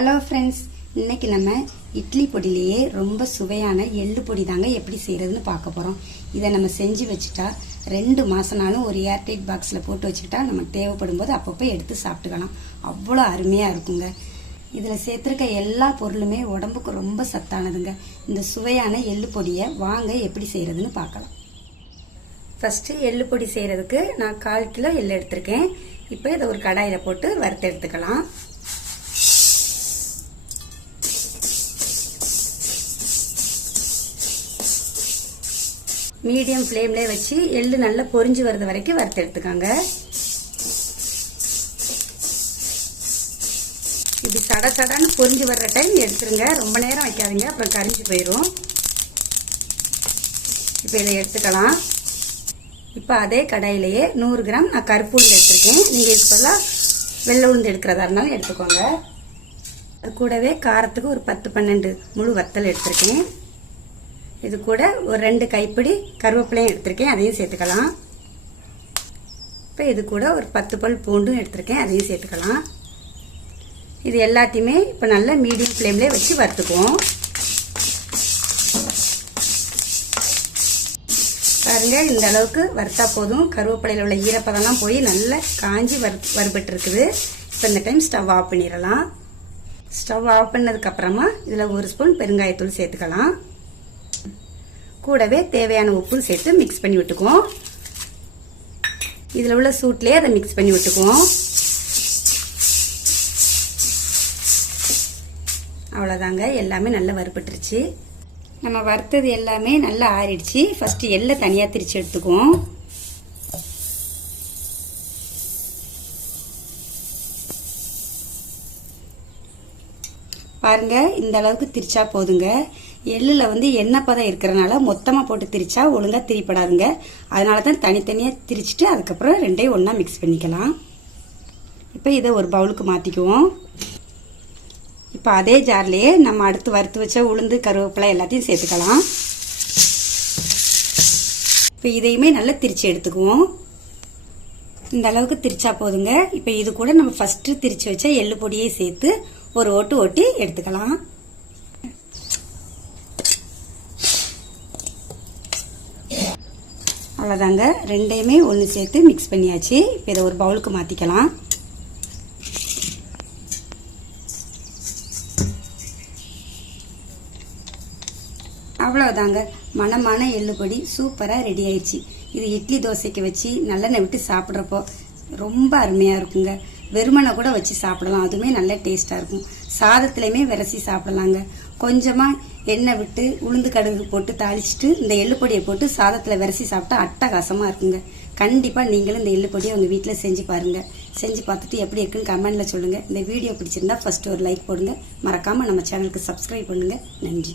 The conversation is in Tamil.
ஹலோ ஃப்ரெண்ட்ஸ், இன்னைக்கு நம்ம இட்லி பொடியிலேயே ரொம்ப சுவையான எள்ளு பொடி தாங்க எப்படி செய்கிறதுன்னு பார்க்க போகிறோம். இதை நம்ம செஞ்சு வச்சுட்டா 2 மாதம்னாலும் ஒரு ஏர்டைட் பாக்ஸில் போட்டு வச்சுக்கிட்டா நமக்கு தேவைப்படும் போது அப்பப்போ எடுத்து சாப்பிட்டுக்கலாம். அவ்வளோ அருமையாக இருக்குங்க. இதில் சேர்த்துருக்க எல்லா பொருளுமே உடம்புக்கு ரொம்ப சத்தானதுங்க. இந்த சுவையான எள்ளு பொடியை வாங்க எப்படி செய்கிறதுன்னு பார்க்கலாம். ஃபஸ்ட்டு எள்ளு பொடி செய்கிறதுக்கு நான் 1/4 கிலோ எள்ளு எடுத்திருக்கேன். இப்போ இதை ஒரு கடாயில் போட்டு வறுத்து எடுத்துக்கலாம். மீடியம் ஃப்ளேம்ல வச்சு எள்ளு நல்லா பொரிஞ்சு வர்றது வரைக்கும் வறுத்து எடுத்துக்காங்க. இப்படி சடன்னு பொரிஞ்சு வர்ற டைம் எடுத்துருங்க. ரொம்ப நேரம் வைக்காதீங்க, அப்புறம் கரிஞ்சு போயிடும். இப்போ இதை எடுத்துக்கலாம். இப்போ அதே கடாயிலேயே 100 கிராம் நான் கருப்பு உளுந்து எடுத்திருக்கேன். நீங்கள் இதுக்கெல்லாம் வெள்ளை உளுந்து எடுக்கிறதா இருந்தாலும் எடுத்துக்கோங்க. அது கூடவே காரத்துக்கு ஒரு 10-12 முழு வத்தல் எடுத்திருக்கேன். இது கூட ஒரு 2 கைப்பிடி கருவேப்பிலையும் எடுத்திருக்கேன், அதையும் சேர்த்துக்கலாம். இப்போ இது கூட ஒரு 10 பல் பூண்டும் எடுத்திருக்கேன், அதையும் சேர்த்துக்கலாம். இது எல்லாத்தையுமே இப்போ நல்லா மீடியம் ஃப்ளேம்லேயே வச்சு வறுத்துக்குவோம். பாருங்க, இந்த அளவுக்கு வறுத்தா போதும். கருவேப்பிலையில் உள்ள ஈரப்பதம்லாம் போய் நல்லா காஞ்சி வறுபட்டு இருக்குது. இப்போ இந்த டைம் ஸ்டவ் ஆஃப் பண்ணிடலாம். ஸ்டவ் ஆஃப் பண்ணதுக்கு அப்புறமா இதில் 1 ஸ்பூன் பெருங்காயத்தூள் சேர்த்துக்கலாம். கூடவே தேவையான உப்பு சேர்த்து மிக்ஸ் பண்ணி விட்டுக்குவோம். இதில் உள்ள சூட்லேயே அதை மிக்ஸ் பண்ணி விட்டுக்குவோம். அவ்வளோதாங்க, எல்லாமே நல்லா வறுபட்டுருச்சு. நம்ம வறுத்தது எல்லாமே நல்லா ஆறிடுச்சு. ஃபஸ்ட்டு எள்ளை தனியாக திரிச்சு எடுத்துக்குவோம். பாருங்க, இந்த அளவுக்கு திரிச்சா போதுங்க. எள்ளுல எண்ணெய் பதம் இருக்கிறனால மொத்தமாக போட்டு திரிச்சா ஒழுங்காக திரிப்படாதுங்க. அதனால தான் தனித்தனியாக திரிச்சிட்டு அதுக்கப்புறம் 2ஐயும் ஒன்றா மிக்ஸ் பண்ணிக்கலாம். இப்போ இதை ஒரு பவுலுக்கு மாற்றிக்குவோம். இப்போ அதே ஜார்லேயே நம்ம அடுத்து வறுத்து வச்ச உளுந்து கருவேப்பிலை எல்லாத்தையும் சேர்த்துக்கலாம். இப்போ இதையுமே நல்லா திரிச்சு எடுத்துக்குவோம். இந்த அளவுக்கு திரிச்சா போதுங்க. இப்போ இது கூட நம்ம ஃபஸ்ட்டு திரிச்சு வச்ச எள்ளு பொடியை சேர்த்து ஒரு ஓட்டு ஓட்டி எடுத்துக்கலாம். அவ்வளோதாங்க, 2ஐயுமே ஒன்று சேர்த்து மிக்ஸ் பண்ணியாச்சு. இப்போ இதை ஒரு பவுலுக்கு மாற்றிக்கலாம். அவ்வளோதாங்க, மணமான எள்ளு பொடி சூப்பராக ரெடி ஆயிடுச்சு. இது இட்லி தோசைக்கு வச்சு நல்லெண்ணெய் விட்டு சாப்பிட்றப்போ ரொம்ப அருமையாக இருக்குங்க. வெறுமனை கூட வச்சு சாப்பிடலாம், அதுவுமே நல்ல டேஸ்ட்டாக இருக்கும். சாதத்துலையுமே விரசி சாப்பிடலாங்க. கொஞ்சமாக எண்ணெய் விட்டு உளுந்து கடுகு போட்டு தாளிச்சிட்டு இந்த எள்ளு பொடியை போட்டு சாதத்தில் விரசி சாப்பிட்டா அட்டகாசமாக இருக்குங்க. கண்டிப்பாக நீங்களும் இந்த எள்ளு பொடியை உங்கள் வீட்டில் செஞ்சு பாருங்கள். செஞ்சு பார்த்துட்டு எப்படி இருக்குன்னு கமெண்டில் சொல்லுங்கள். இந்த வீடியோ பிடிச்சிருந்தா ஃபஸ்ட்டு ஒரு லைக் போடுங்க. மறக்காமல் நம்ம சேனலுக்கு சப்ஸ்கிரைப் பண்ணுங்கள். நன்றி.